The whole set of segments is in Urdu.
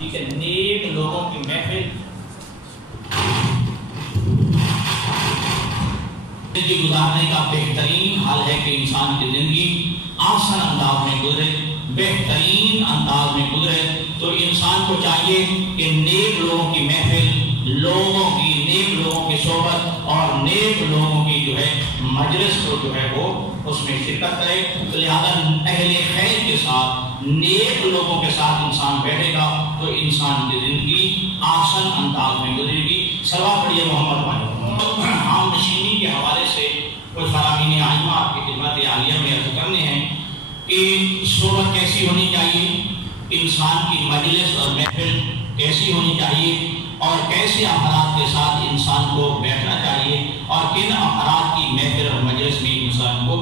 ٹھیک ہے، نیک لوگوں کی محفل زندگی گزارنے کا بہترین حل ہے کہ انسان کی زندگی آسان انداز میں گزرے، بہترین انداز میں گزرے۔ تو انسان کو چاہیے کہ نیک لوگوں کی محفل، نیک لوگوں کی صحبت اور نیک لوگوں کی جو ہے مجلس کو جو ہے وہ اس میں شرکت کرے۔ تو لہذا اہل خیر کے ساتھ، نیک لوگوں کے ساتھ انسان بیٹھے گا تو انسان کی زندگی آسان انداز میں گزرے گی۔ صلوات پڑھیے محمد والے۔ عام نشینی کے حوالے سے کچھ فرامین آئمہ آپ کی خدمت عالیہ میں عرض کرنے ہیں کہ صحبت کیسی ہونی چاہیے، انسان کی مجلس اور محفل کیسی ہونی چاہیے، اور کیسے افراد کے ساتھ انسان کو بیٹھنا چاہیے، اور کن افراد کی محفل اور مجلس میں انسان کو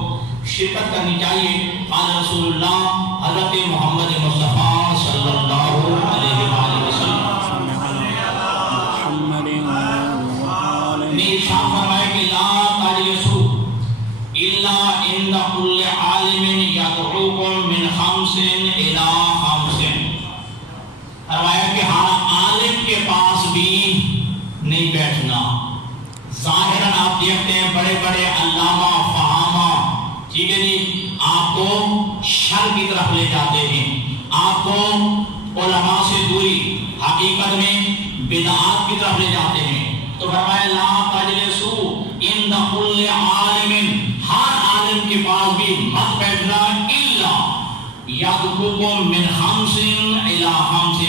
شرکت کرنی چاہیے۔ قال رسول اللہ حضرت محمد مصطفیٰ صلی اللہ علیہ وآلہ وسلم نے ارشاد فرمایا کہ لا تجلسوا الا عند كل عالم يدعوكم من خمس الى خمس۔ فرمایا کہ ہر عالم کے پاس بھی نہیں بیٹھنا۔ ظاہراً آپ دیکھتے ہیں بڑے بڑے علامہ فہامہ، ٹھیک ہے جی، آپ کو شر کی طرف لے جاتے ہیں، آپ کو علماء سے دوری، حقیقت میں بدعات کی طرف لے جاتے ہیں۔ تو فرمایا لا تجلسوا عند كل عالم، ہر عالم کے پاس بھی مت بیٹھنا، الا یدعوکم من خمس الی خمس،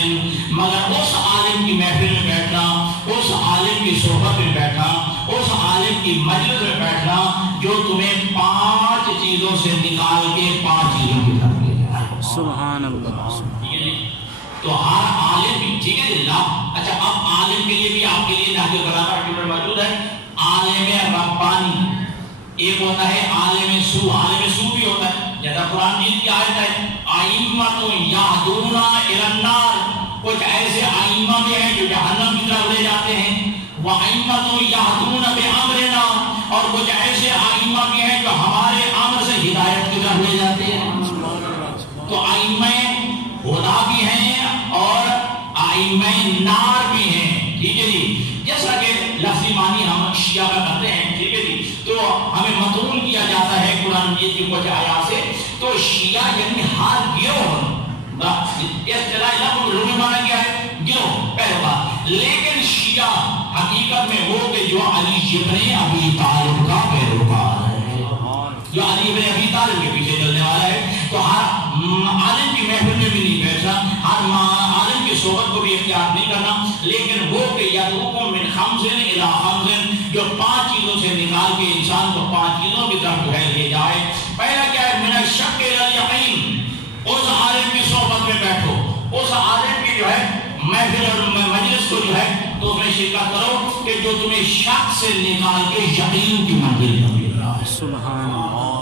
مگر اس عالم کی محفل میں بیٹھنا، اس عالم کی صحبت میں بیٹھنا، اس عالم کی مجلس میں بیٹھنا جو تمہیں 5 چیزوں سے نکال کے 5 چیزوں کی طرف لے جائے۔ سبحان اللہ۔ تو ہر عالم بھی، ٹھیک ہے جی، اچھا اب عالم کے لیے بھی آپ کے لیے نہج البلاغہ آرٹیکل موجود ہے۔ عالم ربانی ایک ہوتا ہے، عالم سو، عالم سو بھی ہوتا ہے، جیسا قرآن مجید کی آیت ہے ائمۃ یہدون الی النار، کچھ ایسے ائمہ بھی ہیں جو جہنم کی طرف لے جاتے ہیں، وائمۃ یہدون بامرنا، اور کچھ ایسے ائمہ بھی ہیں جو ہمارے امر سے ہدایت کی طرف لے جاتے ہیں۔ تو ائمہ خدا بھی ہیں اور ائمہ نار بھی ہیں، ٹھیک ہے جی، جیسا کہ لفظی معنی ہم شیعہ کا کرتے ہیں، ٹھیک ہے جی، تو ہمیں مطلوب کیا جاتا ہے قرآن مجید کی کچھ آیات سے۔ تو شیعہ یعنی ہر گروہ، اصطلاحی لفظ لغوی معنی کیا ہے؟ گروہ، پہلی بات۔ لیکن شیعہ حقیقت میں وہ کہ جو علی ابن ابی طالب کا پیروکار ہے، جو علی ابن ابی طالب کے پیچھے چلنے والا ہے۔ تو ہر عالم کی محفل میں بھی نہیں بیٹھنا، ہر عالم کی صحبت کو بھی اختیار نہیں کرنا، لیکن وہ کہ یدعوکم من خمس الی خمس، جو 5 چیزوں سے نکال کے انسان کو 5 چیزوں کی طرف جو ہے لے جائے۔ پہلا کیا ہے؟ من الشک الی الیقین، اس عالم کی صحبت میں بیٹھو، اس عالم کی جو ہے محفل اور مجلس کو جو ہے تو اس میں شرکت کرو کہ جو تمہیں شک سے نکال کے یقین کی منزل پر لے رہا ہے۔ سبحان اللہ،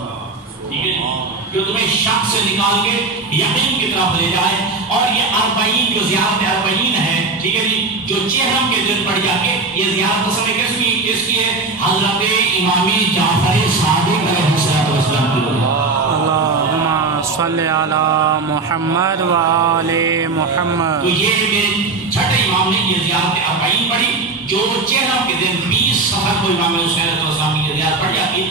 جو تمہیں شک سے نکال کے یقین کی طرف لے جائے۔ اور یہ 40 جو زیارت 40 ہے، ٹھیک ہے جی، جو چہرم کے دن پڑھ جا کے یہ زیارت اصل میں کس کی ہے؟ حضرت امام جعفر صادق علیہ السلام کی۔ اللہم صلی علی محمد و آل محمد۔ تو یہ میرے چھٹے امام نے یہ زیارت 40 پڑھی، جو چہرم کے دن 20 سفر کو امام حسین علیہ السلام کی زیارت پڑھ جاتی۔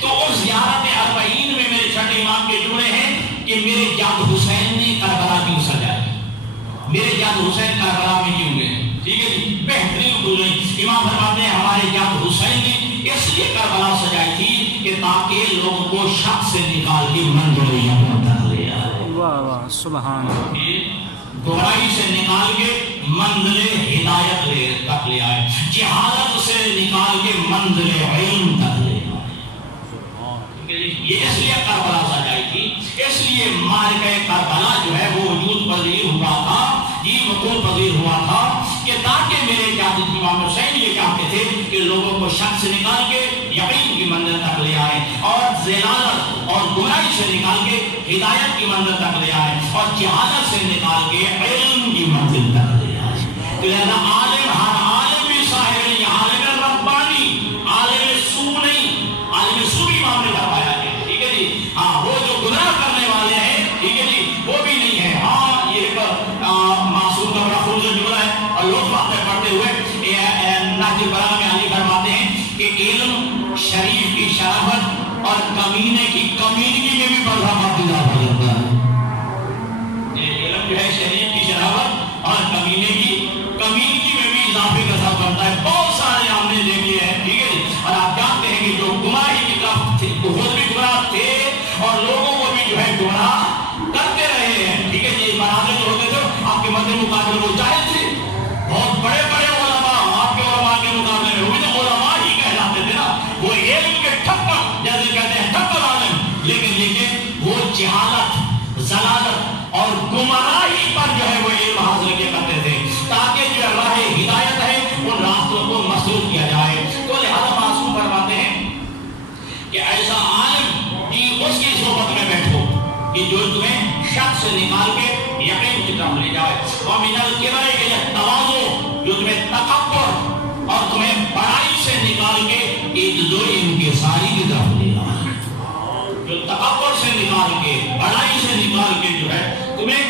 تو اس زیارت 40 میں میرے چھٹے امام کے جملے ہیں کہ میرے جد حسین نے کربلا کیوں سجائی، میرے جد حسین کربلا میں کیوں گئے، ٹھیک ہے جی، بہترین اردو میں امام فرماتے ہیں ہمارے جد حسین نے اس لیے کربلا سجائی تھی کہ تاکہ لوگوں کو شک سے نکال کے منزل یقین تک لے آئے۔ واہ واہ، سبحان اللہ، گمراہی سے نکال کے منزل ہدایت تک لے آئے، جہالت سے نکال کے منزل علم تک لے آئے۔ یہ اس لیے کربلا سجائی تھی، اس لیے معرکہ کربلا جو ہے وہ وجود پذیر ہوا تھا، یہ وقوع پذیر ہوا تھا کہ تاکہ میرے جد امام حسین یہ چاہتے تھے کہ لوگوں کو شک سے نکال کے یقین کی منزل تک لے آئے، اور ضلالت اور گمراہی سے نکال کے ہدایت کی منزل تک لے آئے، اور جہالت سے نکال کے علم کی منزل تک لے آئے۔ تو لہذا عالم، ہر عالم بھی صاحب نہیں، عالم ربانی، عالم سو نہیں، عالم سو بھی امام نے فرمایا ہے، ٹھیک ہے جی، ہاں وہ جو گناہ کرنے والے ہیں، ٹھیک ہے جی، وہ بھی نہیں ہے، ہاں یہ معصوم کا بلوچ واقعہ پڑھتے ہوئے نہج البلاغہ میں علی فرماتے ہیں کہ علم شریف کی شرافت اور کمینے کی کمینگی میں بھی بڑھا ماضا ہو جاتا ہے. علم جو ہے شریف کی شرافت اور کمینے کی کمینگی میں بھی اضافے کا سبب بنتا ہے. بہت سارے ہم نے دیکھے ہیں, ٹھیک ہے جی. اور آپ جانتے ہیں کہ جو گمراہی کی طرف خود بھی گمراہ تھے اور لوگوں کو بھی جو ہے گمراہ کرتے رہے ہیں, ٹھیک ہے جی. مناظر جو ہوتے تھے آپ کے مدد مقابلے وہ جاہل تھے, بہت بڑے بڑے علماء آپ کے علماء کے مقابلے میں وہ بھی تو علماء ہی کہلاتے تھے نا. وہ علم کے ٹھکر جیسے کہتے ہیں ٹھکر عالم, لیکن دیکھیں وہ جہالت ضلالت اور گمراہی پر جو ہے وہ علم حاصل کیا کرتے تھے تاکہ جو راہ ہدایت ہے ان راستوں کو مسدود کیا جائے. تو لہذا معصوم فرماتے ہیں کہ ایسا عالم کہ اس کی صحبت میں بیٹھو کہ جو تمہیں شک سے نکال کے یقین کی طرف لے جائے, وَمِنَ الْكِبَرِ إِلَى التَّوَاضُعِ جو تمہیں تکبر اور تمہیں بڑائی سے نکال کے عجز و انکساری کی طرف لے جائے. جو تکبر سے نکال کے بڑائی سے نکال کے جو ہے تمہیں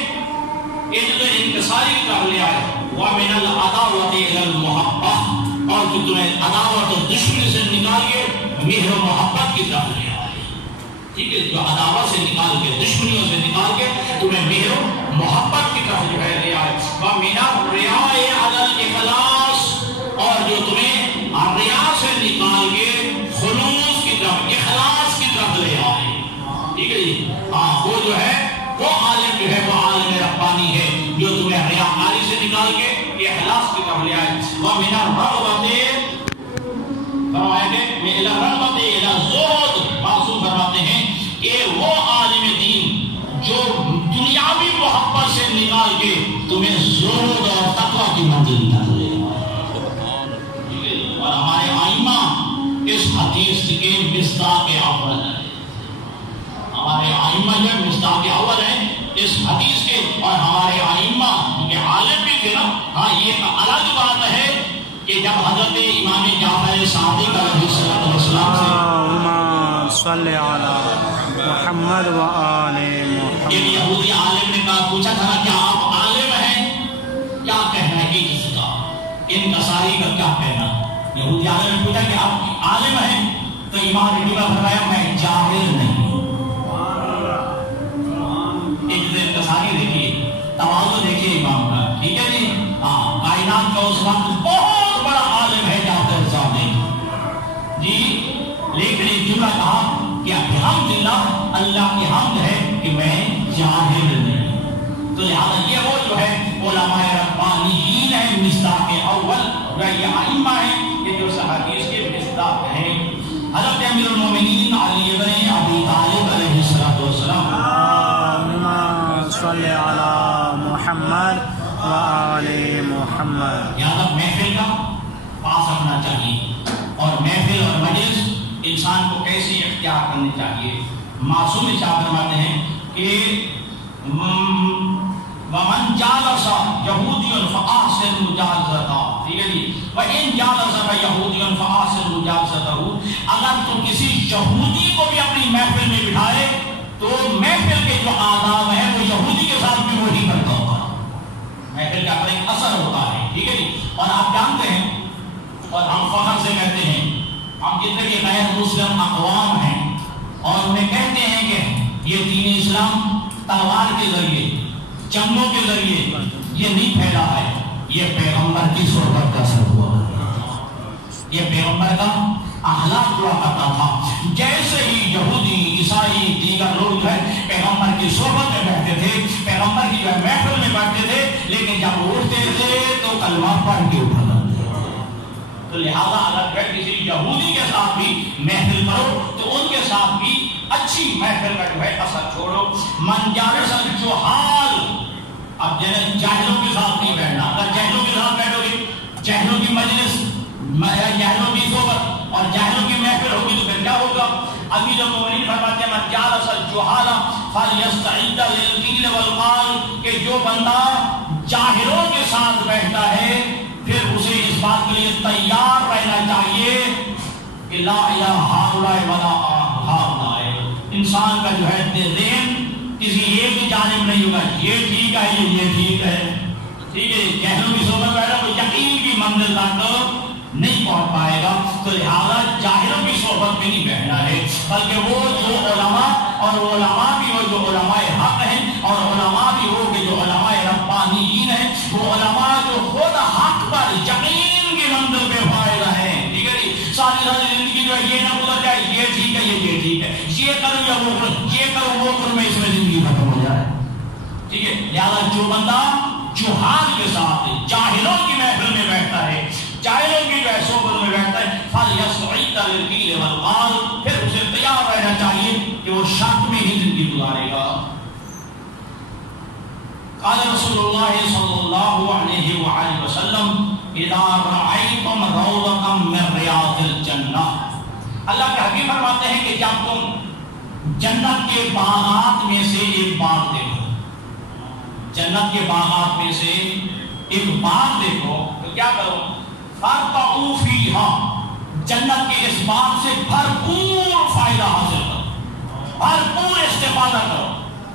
عجز و انکساری کی طرف لے آئے. وَمِنَ الْعَدَاوَةِ إِلَى الْمُحَبَّةِ اور جو تمہیں عداوت اور دشمنی سے نکال کے مہر و محبت کی طرف لے آئے. ٹھیک ہے, جو عداوت سے نکال کے دشمنیوں سے نکال کے تمہیں مہر و محبت کی طرف جو ہے لے آئے. وَمِنَ الرِّيَاءِ عَلَى الْإِخْلَاصِ اور جو تمہیں ریا سے نکال کے خلوص کی طرف اخلاص کی طرف لے آئے. ٹھیک ہے جی. ہاں, وہ جو ہے وہ عالم جو ہے وہ عالم ربانی ہے جو تمہیں ریاکاری سے نکال کے اخلاص کی طرف لے آئے. وَمِنَ الرَّغْبَةِ فرمایا کہ إِلَى الرَّغْبَةِ إِلَى الزُّهْدِ معصوم فرماتے ہیں کہ وہ عالم دین جو دنیاوی محبت سے نکال کے تمہیں زہد اور تقوی کی منزل تک لے آئے. اور ہمارے ائمہ اس حدیث کے مصداق اول ہیں. ہمارے ائمہ جو مصداق اول ہیں اس حدیث کے, اور ہمارے ائمہ کے عالم بھی تھے نا. ہاں, یہ ایک الگ بات ہے کہ جب حضرت امام جعفر صادق علیہ السلام سے اللہم صلی علی محمد و آل محمد, ایک یہودی عالم نے کہا پوچھا تھا نا کیا آپ عالم ہیں, کیا کہنا ہے جس کا انکساری کا کیا کہنا. یہودی عالم نے پوچھا کہ آپ عالم ہیں, تو امام نے فرمایا میں جاہل نہیں. انکساری دیکھیے, تواضع دیکھیے امام کا. ٹھیک ہے جی. ہاں, کائنات کا اس وقت بہت بڑا عالم ہے جعفر صادق جی, لیکن ایک جملہ کہا کہ الحمدللہ اللہ کی حمد ہے کہ میں جاہل نہیں. تو لہذا یہ وہ جو ہے علماء ربانیین ہیں مصداق اول, یہ ائمہ ہیں کہ جو حدیث کے مصداق ہیں. حضرت امیر المومنین علی بن ابی طالب علیہ السلام صلی علی محمد و آل محمد. یہاں تک محفل کا پاس رکھنا چاہیے, اور محفل اور مجلس انسان کو کیسے اختیار کرنی چاہیے. معصوم ارشاد فرماتے ہیں کہ ومن جالس یہودی فاحسن مجالسته. ٹھیک ہے جی. وان جالس یہودی فاحسن مجالسته, اگر تو کسی یہودی کو بھی اپنی محفل میں بٹھائے تو محفل کے جو آداب ہیں وہ یہودی کے ساتھ بھی وہی کرتا ہوگا. محفل کا اپنا ایک اثر ہوتا ہے. ٹھیک ہے جی. اور آپ جانتے ہیں اور ہم فخر سے کہتے ہیں, ہم جتنے بھی غیر مسلم اقوام ہیں اور انہیں کہتے ہیں کہ یہ دین اسلام تلوار کے ذریعے جنگوں کے ذریعے یہ نہیں پھیلا ہے, یہ پیغمبر کی صحبت کا اثر ہوا. یہ پیغمبر کا اخلاق ہوا کرتا تھا. جیسے ہی یہودی عیسائی دیگر لوگ جو ہے پیغمبر کی صحبت میں بیٹھتے تھے, پیغمبر کی جو ہے محفل میں بیٹھتے تھے, لیکن جب اٹھتے تھے تو کلمہ پڑھ کے اٹھا کرتے. تو لہذا اگر کسی یہودی کے ساتھ بھی محفل کرو تو ان کے ساتھ بھی اچھی محفل کا جو ہے اثر چھوڑو. من جالس الجہال, اب جاہلوں کے ساتھ نہیں بیٹھنا. اگر جاہلوں کے ساتھ بیٹھو گے, جاہلوں کی مجلس, جاہلوں کی صحبت اور جاہلوں کی محفل ہوگی تو پھر کیا ہوگا. امیر المومنین فرماتے ہیں من جالس الجہال فلیستعد للقیل والقال, کہ جو بندہ جاہلوں کے ساتھ بیٹھتا ہے پھر اسے اس بات کے لیے تیار رہنا چاہیے کہ لا الہ ہؤلاء ولا ہؤلاء. انسان کا جو ہے ذہن کسی ایک کی جانب نہیں ہوگا, یہ ٹھیک ہے یہ ٹھیک ہے. ٹھیک ہے, جاہلوں کی صحبت بیٹھا تو یقین کی منزل تک نہیں پہنچ پائے گا. تو لہذا جاہلوں کی صحبت میں نہیں بیٹھنا ہے، بلکہ وہ جو علماء اور علماء بھی وہ جو علماء حق ہیں اور علماء بھی وہ کہ جو علماء ربانیین ہیں، وہ علماء جو خود حق پر یقین کی منزل پہ فائدہ ہے. ٹھیک ہے جی، ساری زندگی جو ہے یہ نہ گزر جائے یہ ٹھیک ہے یہ ٹھیک ہے، یہ کروں یا وہ کروں، یہ کروں وہ کروں، میں اس میں زندگی ختم ہو جائے. ٹھیک ہے، لہذا جو بندہ جہال کے ساتھ جاہلوں کی محفل میں بیٹھتا ہے، جاہلوں کی جو ہے صحبت میں بیٹھتا ہے، فَلْيَسْتَعِدَّ لِلْقِيلِ وَالْقَالِ، پھر اسے تیار رہنا چاہیے کہ وہ شک میں ہی زندگی گزارے گا. قال رسول اللہ صلی اللہ علیہ وآلہ وسلم اذا رأيتم روضة من رياض الجنہ، اللہ کے حبیب فرماتے ہیں کہ جب تم جنت کے باغات میں سے ایک باغ دیکھو، جنت کے باغات میں سے ایک باغ دیکھو تو کیا کرو؟ فَارْتَعُوا فِيهَا، جنت کے اس باغ سے بھرپور فائدہ حاصل کرو، بھرپور استفادہ کرو.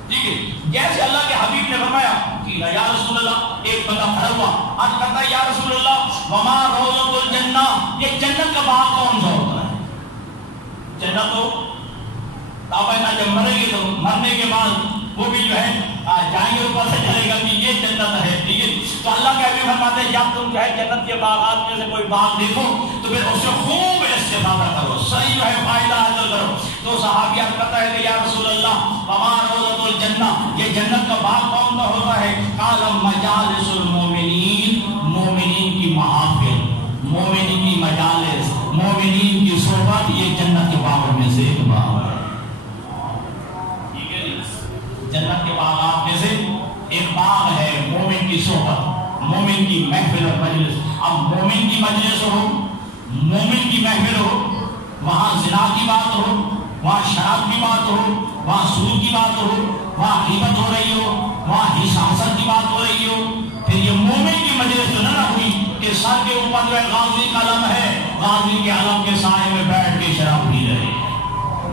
ٹھیک ہے، جیسے اللہ کے حبیب نے فرمایا کہ یا رسول اللہ، ایک بندہ کھڑا ہوا عرض کرتا ہے یا رسول اللہ وما روضۃ الجنہ، یہ جنت کا باغ کون سا ہوتا ہے؟ جنت تو آپ ایسا جب مریں گے تو مرنے کے بعد وہ بھی جو ہے جائیں گے اوپر سے چلے گا کہ یہ جنت ہے. ٹھیک ہے، تو اللہ کے حبیب فرماتے ہیں جب تم جو ہے جنت کے باغات میں سے کوئی باغ دیکھو تو پھر اس سے خوب استفادہ کرو، صحیح جو ہے فائدہ حاصل کرو. تو صحابی عرض کرتا ہے کہ یا رسول اللہ وما روضۃ الجنہ، یہ جنت کا باغ کون سا ہوتا ہے؟ قال مجالس المومنین، مومنین کی محافل، مومنین کی مجالس، مومنین کی صحبت، یہ جنت کے باغوں میں سے ایک باغ ہے. جنت کے باغات میں سے ایک باغ ہے مومن کی صحبت، مومن کی محفل اور مجلس. اب مومن کی مجلس ہو، مومن کی محفل ہو، وہاں زنا کی بات ہو، وہاں شراب کی بات ہو، وہاں سود کی بات ہو، وہاں غیبت ہو رہی ہو، وہاں حساست کی بات ہو رہی ہو، پھر یہ مومن کی مجلس جو نہ ہوئی کہ سر کے اوپر جو ہے غازی کا علم ہے، غازی کے علم کے سائے میں بیٹھ کے شراب پی رہے ہیں،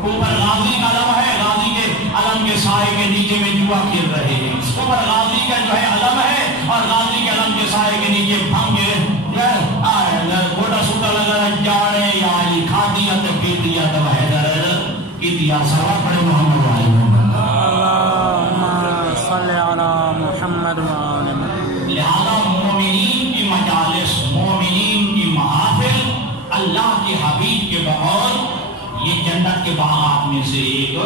اوپر غازی کا علم ہے، غازی کے علم کے سائے کے نیچے میں جوا کھیل رہے ہیں، اوپر غازی کا جو ہے علم ہے اور غازی کے علم کے سائے کے نیچے بھنگ گھوٹا سوٹا لگا جاڑے یا علی کھا دیا تو پی دیا تو حیدر کی دیا. سوا پڑے محمد اللہم صلی علی محمد وآل محمد. لہذا مومنین کی مجالس، مومنین کی محافل اللہ کے حبیب کے بغور یہ جنت کے باغات میں سے ایک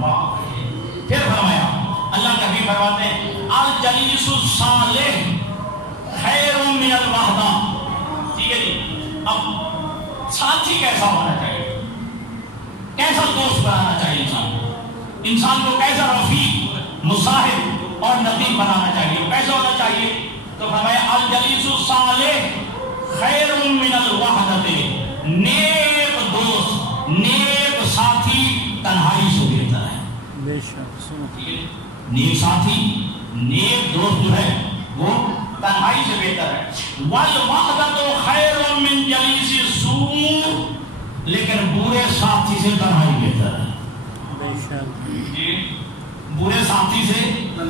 باغ ہے. پھر فرمایا اللہ کے حبیب فرماتے ہیں الجلیس الصالح خیر من الوحدہ. ٹھیک ہے جی، اب ساتھی کیسا ہونا چاہیے، کیسا دوست بنانا چاہیے انسان کو کیسا رفیق، مصاحب اور نظیر بنانا چاہیے، کیسا ہونا چاہیے؟ تو فرمایا الجلیس الصالح خیر من الوحدۃ، نیک دوست، نیک ساتھی تنہائی سے بہتر ہے. بے شک نیک ساتھی، نیک دوست جو ہے وہ تنہائی سے بہتر ہے. والوحدۃ خیر من جلیس السوء، لیکن برے ساتھی سے تنہائی بہتر ہے. بے شک برے ساتھی سے پھر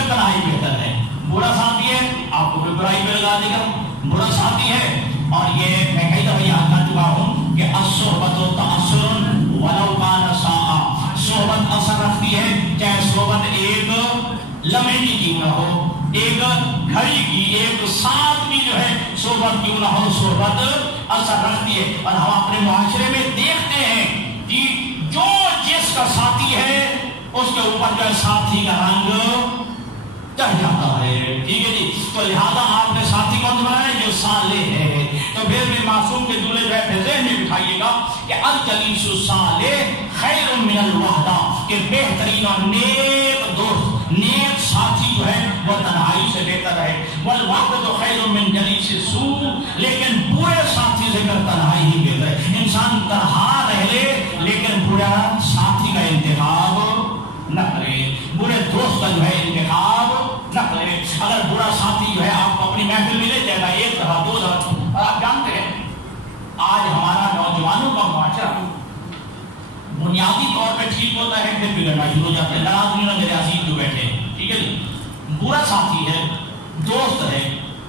تنہائی بہتر ہے. برا ساتھی ہے آپ کو برائی پہ لگا دے گا، برا ساتھی ہے. اور یہ میں کئی دفعہ یاد کر چکا ہوں کہ الصحبۃ تأثر ولو کان ساعۃ، صحبت اثر رکھتی ہے چاہے صحبت ایک لمحے کی کیوں نہ ہو، ایک گھڑی کی، ایک ساتھ کی جو ہے صحبت کیوں نہ ہو، صحبت اثر رکھتی ہے. اور ہم اپنے معاشرے میں دیکھتے ہیں کہ جو جس کا ساتھی ہے اس کے اوپر جو ہے ساتھی کا رنگ چڑھ جاتا ہے. ٹھیک ہے جی، تو لہذا آپ نے ساتھی کون بنایا جو صالح ہے. تو پھر بھی معصوم کے دولے جو ہے ذہن میں بٹھائیے گا کہ الجلیس الصالح خیر من الوحدہ، کہ بہترین اور نیک دوست، نیک ساتھی جو ہے وہ تنہائی سے بہتر ہے. والوحدۃ خیر من جلیس السوء، لیکن برے ساتھی سے کر تنہائی ہی بہتر ہے. انسان تنہا رہ لے لیکن برا ساتھی کا انتخاب نہ کرے، برے دوست کا جو ہے انتخاب نہ کرے. اگر برا ساتھی جو ہے آپ کو اپنی محفل میں لے جائے گا ایک دفعہ دو دفعہ، اور آپ جانتے ہیں آج ہمارا نوجوانوں کا معاشرہ بنیادی طور پہ ٹھیک ہوتا ہے پھر بگڑنا شروع ہو جاتا ہے. ناراض میرے عزیز جو بیٹھے، ٹھیک ہے جی، برا ساتھی ہے، دوست ہے،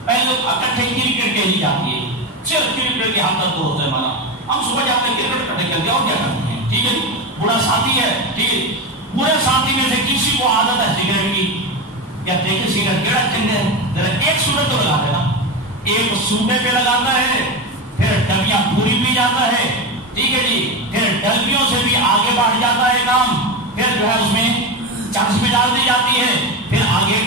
پہلے اکٹھے کرکٹ کھیلی جاتی ہے، صرف کرکٹ کی حد تک تو ہوتا ہے ہمارا، ہم صبح جاتے ہیں کرکٹ اکٹھے کھیلتے ہیں اور کیا کرتے ہیں، ٹھیک ہے جی، برا ساتھی ہے، ٹھیک ہے، برے ساتھی میں سے کسی کو عادت ہے سگریٹ کی، یا دیکھیں سگریٹ کیڑا چنگے ذرا ایک سورت تو لگا دینا، ایک سوٹے پہ لگاتا ہے، پھر ڈبیاں پوری پی جاتا ہے، ٹھیک ہے جی، پھر ڈبیوں سے بھی آگے بڑھ جاتا ہے کام، پھر جو ہے اس میں چرس میں ڈال دی جاتی ہے، پھر آگے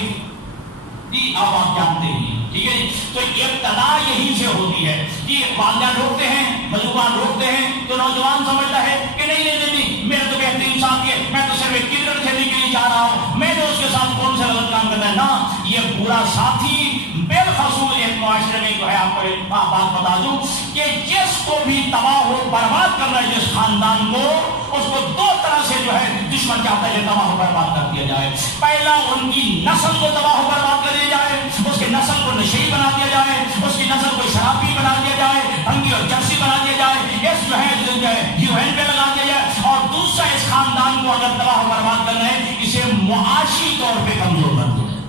اب آپ جانتے ہیں، ٹھیک ہے جی، تو ابتدا یہی سے ہوتی ہے کہ والدین روکتے ہیں، مجبوران روکتے ہیں، تو نوجوان سمجھتا ہے کہ نہیں نہیں نہیں میرے تو بہترین ساتھی ہے، میں تو صرف ایک کرکٹ کھیلنے کے لیے جا رہا ہوں، میں نے اس کے ساتھ کون سے غلط کام کرنا ہے، نہ، یہ برا ساتھی بالخصوص ایک معاشرے میں جو ہے آپ کو ایک بات بتا دوں کہ جس کو بھی تباہ و برباد کرنا ہے، جس خاندان کو، اس کو دو طرح سے جو ہے دشمن چاہتا ہے کہ تباہ و برباد کر دیا جائے، پہلا ان کی نسل کو تباہ و برباد کر دیا جائے، اس کی نسل کو نشئی بنا دیا جائے، اس کی نسل کو شرابی بنا دیا جائے، بھنگی اور چرسی بنا دیا جائے، اس جو ہے ہیروئن پہ لگا دیا جائے، اور دوسرا اس خاندان کو اگر تباہ و برباد کرنا ہے اسے معاشی طور پہ کمزور کر دیا جائے۔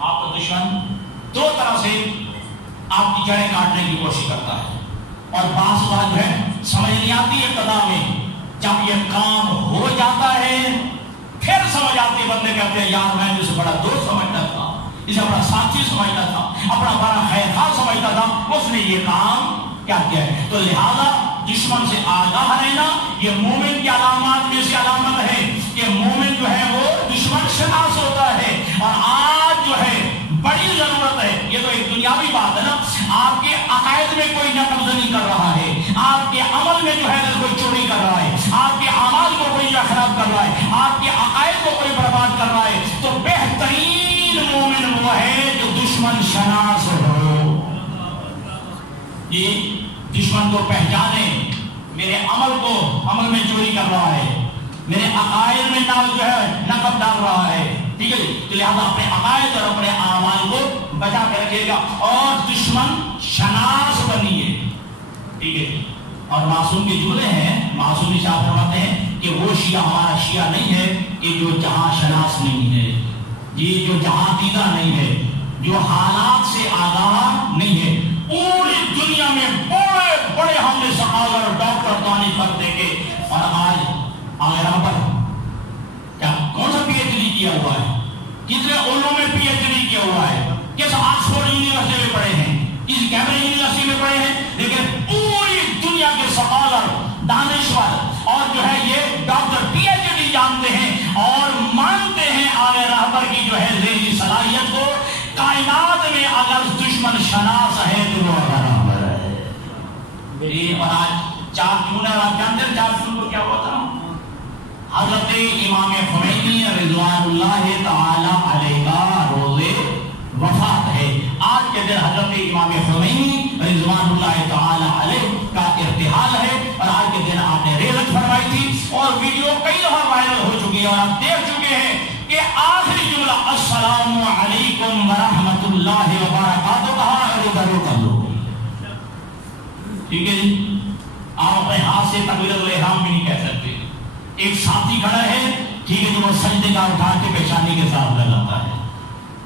آپ کا دشمن دو طرح سے آپ کی جڑیں کاٹنے کی کوشش کرتا ہے، اور بعض بات جو ہے سمجھ نہیں آتی ہے ابتدا میں، جب یہ کام ہو جاتا ہے پھر سمجھ آتی ہے، بندے کہتے ہیں یار میں جسے بڑا دوست سمجھتا تھا، اسے بڑا ساتھی سمجھتا تھا، اپنا بڑا خیرخواہ سمجھتا تھا، اس نے یہ کام کیا کیا ہے۔ تو لہذا دشمن سے آگاہ رہنا یہ مومن کی علامات میں سے علامت ہے کہ مومن جو ہے وہ دشمن شناس ہوتا ہے، اور آج جو ہے بڑی ضرورت ہے، یہ تو ایک دنیاوی بات ہے نا، آپ کے عقائد میں کوئی نقض نہیں کر رہا ہے، آپ کے عمل میں جو ہے کوئی چوری کر رہا ہے، آپ کے اعمال کو کوئی خراب کر رہا ہے، آپ کے عقائد کو کوئی برباد کر رہا ہے، تو بہترین مومن وہ ہے جو دشمن شناس ہو، یہ دشمن کو پہچانے، میرے عمل میں چوری کر رہا ہے، میرے عقائد میں جو ہے نقب ڈال رہا ہے، ٹھیک ہے جی، تو لہٰذا اپنے عقائد اور اپنے اعمال کو بچا کے رکھیے گا اور دشمن شناس بنیے، ٹھیک ہے۔ اور معصوم کے جملے ہیں، معصوم شاہ فرماتے ہیں کہ وہ شیعہ ہمارا شیعہ نہیں ہے کہ جو جہاں شناس نہیں ہے، یہ جو جہاں دیدہ نہیں ہے، جو حالات سے آگاہ نہیں ہے، پوری دنیا میں بڑے بڑے ہم نے سکالر ڈاکٹر تعریف کرتے کہ، اور آج یہاں پر کیا کون سا پی ایچ ڈی کیا ہوا ہے، کس نے علوم میں پی ایچ ڈی کیا ہوا ہے، کس آکسفورڈ یونیورسٹی میں پڑھے ہیں، کس کیمبرج یونیورسٹی میں پڑھے ہیں، لیکن پوری دنیا کے سکالر دانشور اور جو ہے یہ ڈاکٹر پی ایچ ڈی جانتے ہیں اور مانتے ہیں آل رہبر کی جو ہے ذہنی صلاحیت کو، کائنات میں اگر دشمن شناس ہے تو وہ رہبر ہے۔ اور آج 4 جون ہے، آپ جانتے ہیں 4 جون کو کیا ہوا تھا، حضرت امام خمینی رضوان اللہ تعالی علیہ کا روز وفات ہے۔ آج کے دن حضرت امام خمینی رضوان اللہ تعالی علیہ کا ارتحال ہے، اور آج کے دن آپ نے ریلت فرمائی تھی اور ویڈیو کئی دفعہ وائرل ہو چکی ہے، اور آپ دیکھ چکے ہیں کہ آخری جملہ السلام علیکم ورحمۃ اللہ وبرکاتہ کہا ہے، ضرور کر لو، ٹھیک ہے جی۔ آپ اپنے ہاتھ سے تکبیرۃ الاحرام بھی نہیں کہہ سکتے، ایک ساتھی کھڑا ہے، ٹھیک ہے جی، وہ سجدے کا اٹھا کے پیشانی کے ساتھ لگاتا ہے،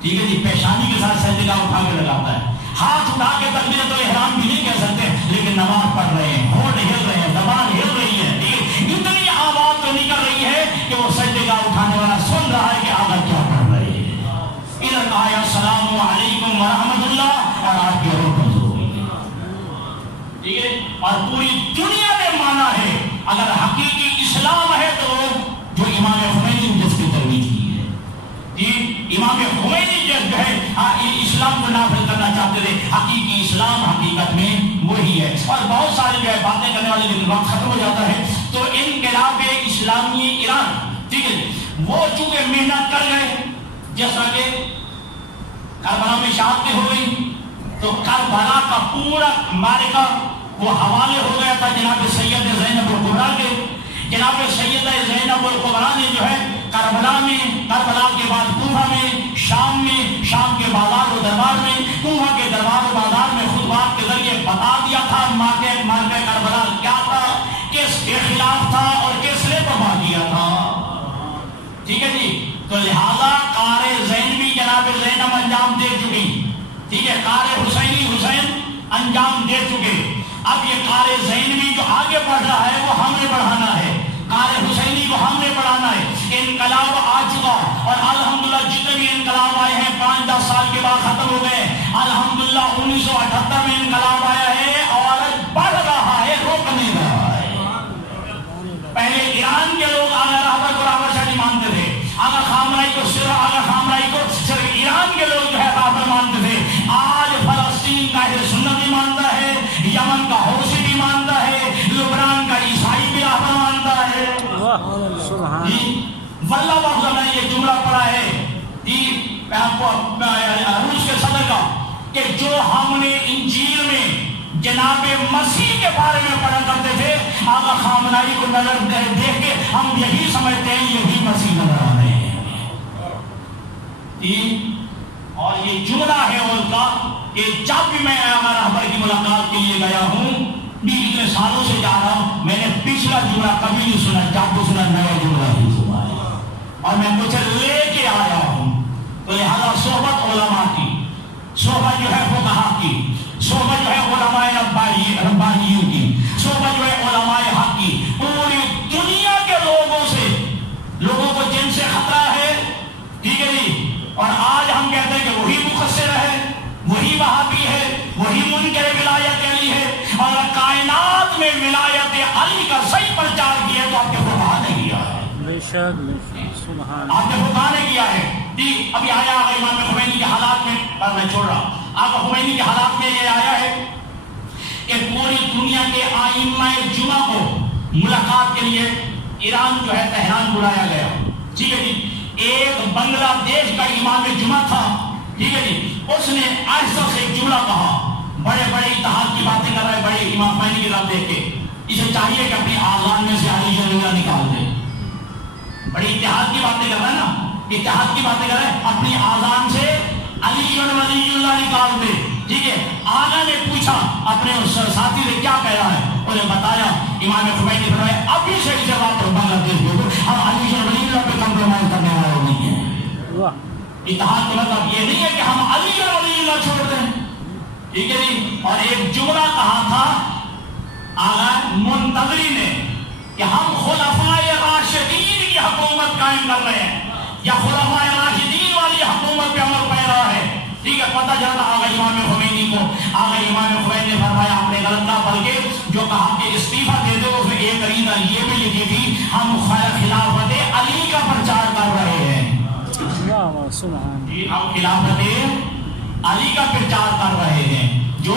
ٹھیک ہے جی، پیشانی کے ساتھ سجدے کا اٹھا کے لگاتا ہے، ہاتھ اٹھا کے تکبیرۃ الاحرام بھی نہیں کہہ سکتے، لیکن نماز پڑھ رہے ہیں، ہونٹ ہل رہے ہیں، زبان ہل رہی ہے، ٹھیک ہے، اتنی آواز تو نکل رہی ہے کہ وہ سجدے کا اٹھانے والا سن رہا ہے کہ آگے کیا پڑھ رہی ہے۔ ادھر کہا السلام علیکم ورحمۃ اللہ، اور آپ کی روح منظور ہوئی ہے، ٹھیک ہے، اور پوری دنیا میں مانا ہے اگر حقیقی اسلام ہے تو جو امام خمینی نے جس کی ترویج کی ہے، جی امام خمینی جو ہے اسلام کو نافذ کرنا چاہتے تھے، حقیقی اسلام حقیقت میں وہی ہے۔ اور بہت ساری جو ہے باتیں کرنے والے لیکن وقت ختم ہو جاتا ہے، تو انقلاب اسلامی ایران، ٹھیک ہے، وہ چونکہ محنت کر گئے، جس طرح کہ کربلا میں شہادتیں ہو گئی، تو کربلا کا پورا معرکہ وہ حوالے ہو گیا تھا جناب سید زینب الکبریٰ کے۔ جناب سید زینب الکبریٰ نے جو ہے کربلا میں، کربلا کے بعد کوفہ میں، شام کے بازار و دربار میں، کوفہ کے دربار و بازار میں خطبات کے ذریعے بتا دیا تھا مارکے کربلا کیا تھا، کس کے خلاف تھا اور کس نے تباہ کیا تھا، ٹھیک ہے جی۔ تو لہذا قاری زینبی جناب جناب زینب انجام دے چکی، ٹھیک ہے، قار حسینی حسین انجام دے چکے. اب یہ قار زینبی جو آگے بڑھ رہا ہے وہ ہم نے بڑھانا ہے، قار حسینی کو ہم نے بڑھانا ہے. انقلاب آ چکا اور الحمدللہ جتنے بھی انقلاب آئے ہیں 5-10 سال کے بعد ختم ہو گئے. الحمدللہ 1978 میں انقلاب آیا ہے اور بڑھ رہا ہے، روک نہیں رہا ہے. پہلے ایران کے لوگ آغا رہبر کو رہبر شاہ جی مانتے تھے، آغا خامنائی کو صرف ایران کے لوگ جو ہے رہبر مانتے تھے. آج فلسطین کا اہل سنت بھی مانتا ہے، یمن کا حوثی بھی مانتا ہے، لبنان کا عیسائی بھی رہبر مانتا ہے. واللہ وحدہ میں یہ جملہ پڑھا ہے روس کے صدر کا کہ جو ہم نے انجیل میں جناب مسیح کے بارے میں پڑھا کرتے تھے، آقا خامنائی کو نظر دیکھ کے ہم یہی سمجھتے ہیں یہی مسیح نظر آ رہے ہیں. اور یہ جملہ ہے ان کا کہ جب بھی میں آقا رہبر کی ملاقات کے لیے گیا ہوں، بھی اتنے سالوں سے جا رہا ہوں، میں نے پچھلا جملہ کبھی نہیں سنا، جب بھی سنا نیا جملہ ہی سنا ہے اور میں مجھے لے کے آیا ہوں. تو لہذا صحبت علماء کی، صحبت جو ہے فقہا کی، صحبت جو ہے علماء ربانیوں کی، صحبت جو ہے علماء حق کی، پوری دنیا کے لوگوں سے، لوگوں کو جن سے خطرہ ہے، ٹھیک ہے جی. اور آج ہم کہتے ہیں کہ وہی مقصر ہے، وہی وہابی ہے، وہی منکر ولایت علی ہے. اور کائنات میں ولایت علی کا صحیح پرچار کیا تو آپ کے فقہا نے کیا ہے، آپ نے فقہا نے کیا ہے. ابھی آیا امام خمینی کے حالات میں، پر میں چھوڑ رہا، آپ خمینی کے حالات میں یہ آیا ہے کہ پوری دنیا کے ائمہ جمعہ کو ملاقات کے لیے ایران جو ہے تہران بلایا گیا. ٹھیک ہے جی. ایک بنگلہ دیش کا امام جمعہ تھا، ٹھیک ہے جی، اس نے آہستہ سے ایک جملہ کہا، بڑے بڑے اتحاد کی باتیں کر رہے، بڑے امام خمینی کی طرف دیکھ کے اسے چاہیے کہ اپنی آذان میں سے علی جنگلہ نکال دے. بڑی اتحاد کی باتیں کر رہے ہیں نا، اتحاد کی باتیں کر رہے ہیں، اپنی آذان سے علی ولی اللہ نکال دے. ٹھیک ہے. آقا نے پوچھا اپنے اس ساتھی سے کیا کہہ رہا ہے، انہیں بتایا. امام خمینی فرمائے ابھی سے اس جواب پر بنگلہ دیش دے دو، ہم علی ولی اللہ پہ کمپرومائز کرنے والے نہیں ہیں. اتحاد کا مطلب یہ نہیں ہے کہ ہم علی ولی اللہ چھوڑ دیں. ٹھیک ہے جی. اور ایک جملہ کہا تھا آقا منتظری نے کہ ہم خلفائے راشدین کی حکومت قائم کر رہے ہیں یا خلفائے راشدین والی حکومت پہ عمل پیرا ہے. ٹھیک ہے. پتہ چلتا آقا امام خمینی کو، آقا امام خمینی نے فرمایا آپ نے غلط نہ، بلکہ جو کہا کہ استعفیٰ دے دو اس میں ایک ریزہ یہ بھی لکھی تھی ہم خلافت علی کا پرچار کر رہے ہیں. ہم خلافت علی کا پرچار کر رہے ہیں، جو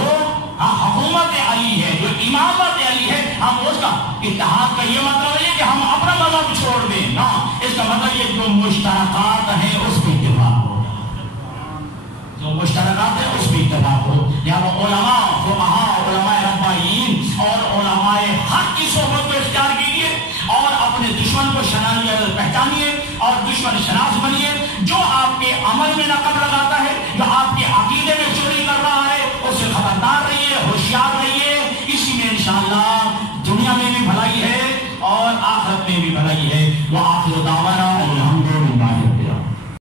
حکومت علی ہے، جو امامت علی ہے، ہم اس کا. اتحاد کا یہ مطلب ہے کہ ہم اپنا مذہب چھوڑ دیں نا، اس کا مطلب یہ جو مشترکات ہیں اس پہ اتفاق ہو، جو مشترکات ہیں اس پہ اتفاق ہو. یہاں علماء فقہا، علماء ربانیین اور علماء حق کی صحبت کو اختیار کیجیے اور اپنے دشمن کو پہچانیے اور دشمن شناس بنیے. جو آپ کے عمل میں نقد لگاتا ہے، جو آپ کے عقیدے میں چوری کر رہا ہے، اس سے خبردار رہیے، ہوشیار رہیے. اسی میں انشاءاللہ دنیا میں بھی بھلائی ہے اور آخرت میں بھی بھلائی ہے. وآخر دعوانا